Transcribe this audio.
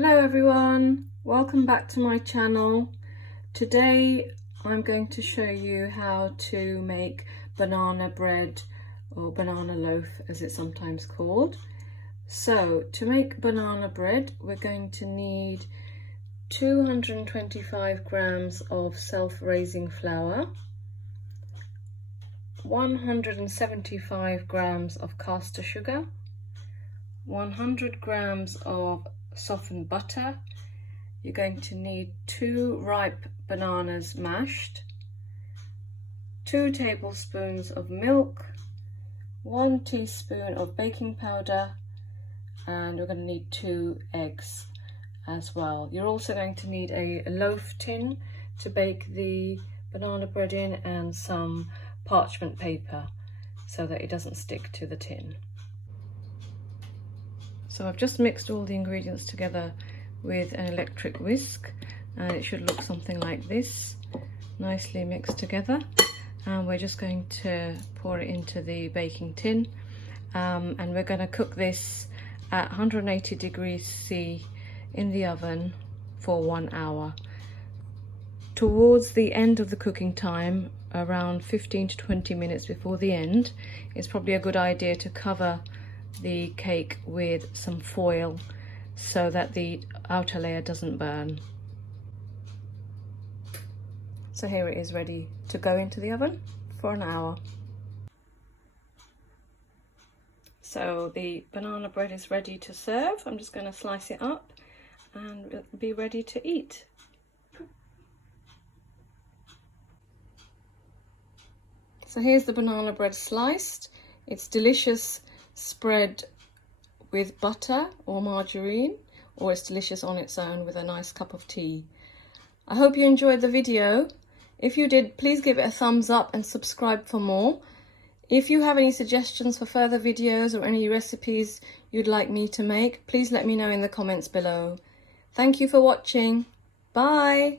Hello everyone, welcome back to my channel. Today I'm going to show you how to make banana bread, or banana loaf as it's sometimes called. So to make banana bread we're going to need 225 grams of self-raising flour, 175 grams of caster sugar, 100 grams of softened butter. You're going to need 2 ripe bananas mashed, 2 tablespoons of milk, 1 teaspoon of baking powder, and we're going to need 2 eggs as well. You're also going to need a loaf tin to bake the banana bread in and some parchment paper so that it doesn't stick to the tin. So I've just mixed all the ingredients together with an electric whisk, and it should look something like this, nicely mixed together. And we're just going to pour it into the baking tin, and we're going to cook this at 180 degrees C in the oven for 1 hour. Towards the end of the cooking time, around 15 to 20 minutes before the end, it's probably a good idea to cover the cake with some foil so that the outer layer doesn't burn. So here it is, ready to go into the oven for an hour. So the banana bread is ready to serve. I'm just going to slice it up and it'll be ready to eat. So here's the banana bread sliced. It's delicious spread with butter or margarine, or it's delicious on its own with a nice cup of tea. I hope you enjoyed the video. If you did, please give it a thumbs up and subscribe for more. If you have any suggestions for further videos or any recipes you'd like me to make, please let me know in the comments below. Thank you for watching. Bye.